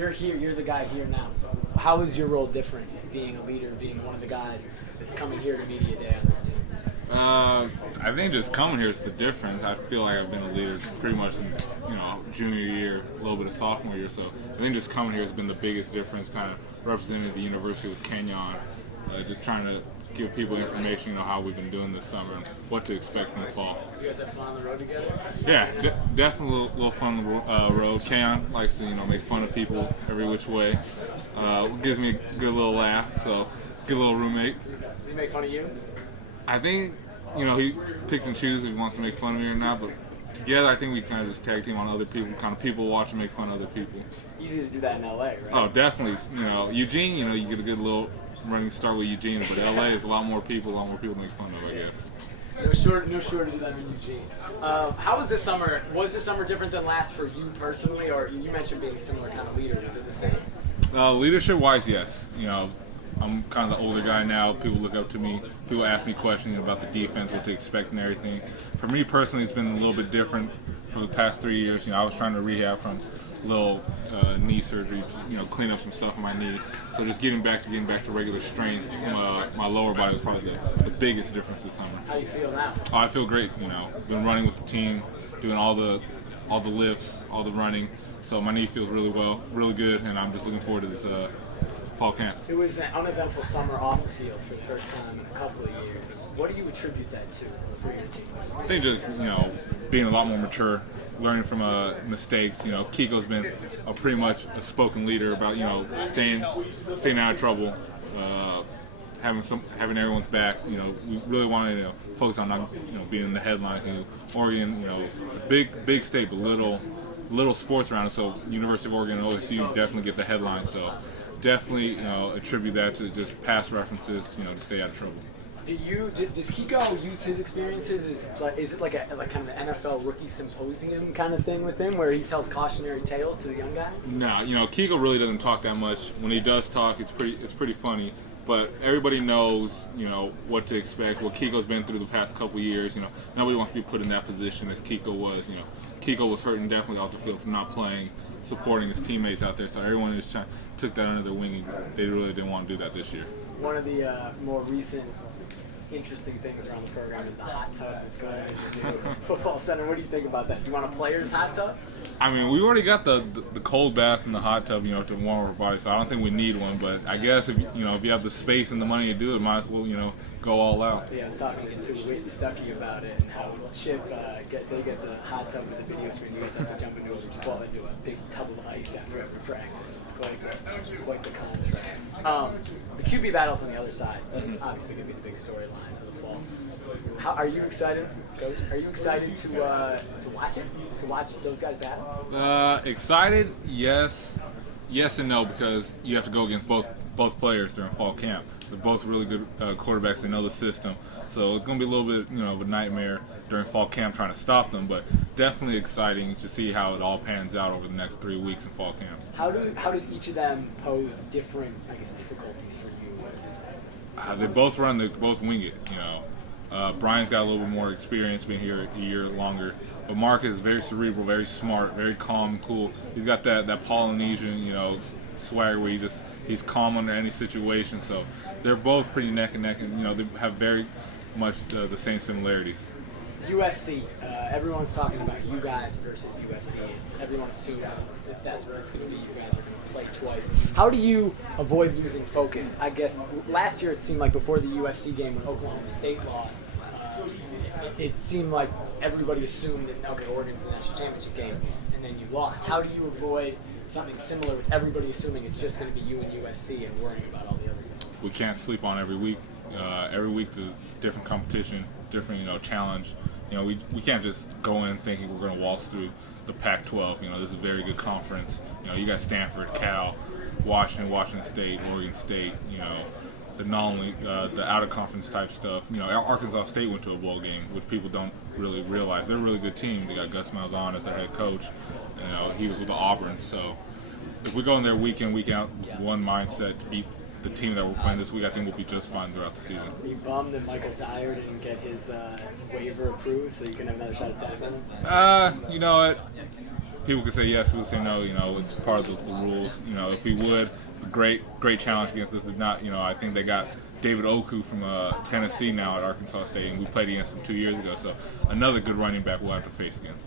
you're here. You're the guy here now. How is your role different, being a leader, being one of the guys that's coming here to media day on this team? I think just coming here is the difference. I feel like I've been a leader pretty much since, junior year, a little bit of sophomore year. So I think just coming here has been the biggest difference, kind of representing the university with Kenyon, just trying to give people information, how we've been doing this summer and what to expect in the fall. You guys have fun on the road together? Yeah, definitely a little fun on the road. Kenyon likes to, make fun of people every which way. Gives me a good little laugh, so good little roommate. Does he make fun of you? I think, he picks and chooses if he wants to make fun of me or not, but together I think we kind of just tag team on other people, kind of people watch and make fun of other people. Easy to do that in LA, right? Oh, definitely. Eugene, you get a good little running start with Eugene, but LA is a lot more people to make fun of, I guess. No shortage of that in Eugene. How was this summer? Was this summer different than last for you personally, or you mentioned being a similar kind of leader? Was it the same? Leadership-wise, yes. I'm kind of the older guy now. People look up to me. People ask me questions about the defense, what to expect and everything. For me personally, it's been a little bit different for the past 3 years. I was trying to rehab from little knee surgery, clean up some stuff on my knee. So just getting back to regular strength. My lower body was probably the biggest difference this summer. How do you feel now? Oh, I feel great. Been running with the team, doing all the lifts, all the running. So my knee feels really good, and I'm just looking forward to this fall camp. It was an uneventful summer off the field for the first time in a couple of years. What do you attribute that to for your team? I think just, being a lot more mature, learning from mistakes. Kiko's been pretty much a spoken leader about, staying out of trouble, having everyone's back. We really wanted to focus on not, being in the headlines. Oregon, it's a big state, but little sports around it. So University of Oregon and OSU definitely get the headlines. So definitely, attribute that to just past references, to stay out of trouble. Does Kiko use his experiences? Is it like kind of an NFL rookie symposium kind of thing with him, where he tells cautionary tales to the young guys? No, Kiko really doesn't talk that much. When he does talk, it's pretty funny. But everybody knows, what to expect. What Kiko's been through the past couple years. Nobody wants to be put in that position as Kiko was. Kiko was hurting definitely off the field from not playing, supporting his teammates out there. So everyone just took that under their wing, and they really didn't want to do that this year. One of the more recent interesting things around the program is the hot tub that's going into the new football center. What do you think about that? Do you want a player's hot tub? I mean, we already got the cold bath and the hot tub, to warm our body, so I don't think we need one. But I guess if you have the space and the money to do it, might as well go all out. Yeah, I was talking to Whit Stuckey about it and how Chip they get the hot tub with the video screen. You guys have to jump into a big tub of ice after every practice. It's quite the contrast. The QB battle's on the other side. That's obviously going to be the big storyline of the fall. How are you excited, Coach? Are you excited to watch it? To watch those guys battle? Excited, yes and no, because you have to go against both players during fall camp. They're both really good quarterbacks. They know the system, so it's going to be a little bit of a nightmare during fall camp trying to stop them. But definitely exciting to see how it all pans out over the next 3 weeks in fall camp. How does each of them pose different, difficulties for you? They both run. They both wing it. Brian's got a little bit more experience, being here a year longer. But Marcus is very cerebral, very smart, very calm and cool. He's got that Polynesian, swagger where he's calm under any situation. So they're both pretty neck and neck, and they have very much the same similarities. USC, everyone's talking about you guys versus USC. Everyone assumes that's what it's going to be. You guys are going to play twice. How do you avoid losing focus? I guess last year it seemed like before the USC game when Oklahoma State lost, it seemed like everybody assumed that, okay, Oregon's the national championship game, and then you lost. How do you avoid something similar with everybody assuming it's just going to be you and USC and worrying about all the other games? We can't sleep on every week. Every week there's different competition, different challenge. We can't just go in thinking we're going to waltz through the Pac-12. This is a very good conference. You got Stanford, Cal, Washington State, Oregon State. Not only the out-of-conference type stuff. Arkansas State went to a bowl game, which people don't really realize. They're a really good team. They got Gus Malzahn as their head coach. He was with Auburn. So if we go in there week in, week out with one mindset to beat the team that we're playing this week, I think we'll be just fine throughout the season. Are you bummed that Michael Dyer didn't get his waiver approved so you can have another shot at tackling him? You know what? people could say yes, people could say no. You know, it's part of the rules. You know, if we would, great challenge against us. If not, you know, I think they got David Oku from Tennessee now at Arkansas State, and we played against him 2 years ago. So another good running back we'll have to face against.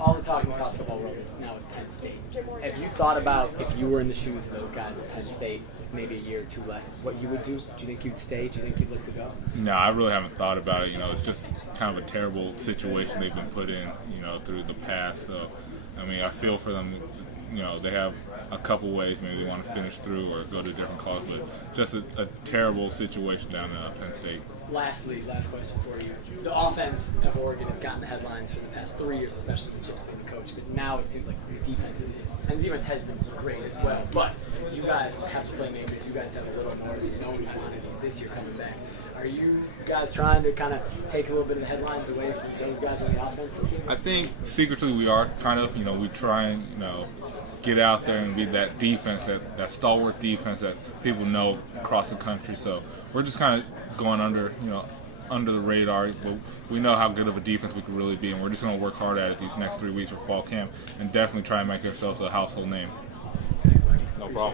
All the talk in the college football world now is Penn State. Have you thought about if you were in the shoes of those guys at Penn State with maybe a year or two left, what you would do? Do you think you'd stay? Do you think you'd look to go? No, I really haven't thought about it. You know, it's just kind of a terrible situation they've been put in, you know, through the past. So, I mean, I feel for them. You know, they have a couple ways. Maybe they want to finish through or go to a different college, but just a terrible situation down in Penn State. Lastly, last question for you. The offense of Oregon has gotten the headlines for the past 3 years, especially when Chip's been the coach. But now it seems like the defense is, and the defense has been great as well. But you guys have the playmakers. You guys have a little more known commodities this year coming back. Are you guys trying to kind of take a little bit of the headlines away from those guys on the offense this year? I think secretly we are kind of. You know, we try and, you know, get out there and be that defense, that stalwart defense that people know across the country. So we're just kind of going under the radar, but we know how good of a defense we could really be, and we're just going to work hard at it these next 3 weeks for fall camp and definitely try and make ourselves a household name. Thanks, Mike. No problem.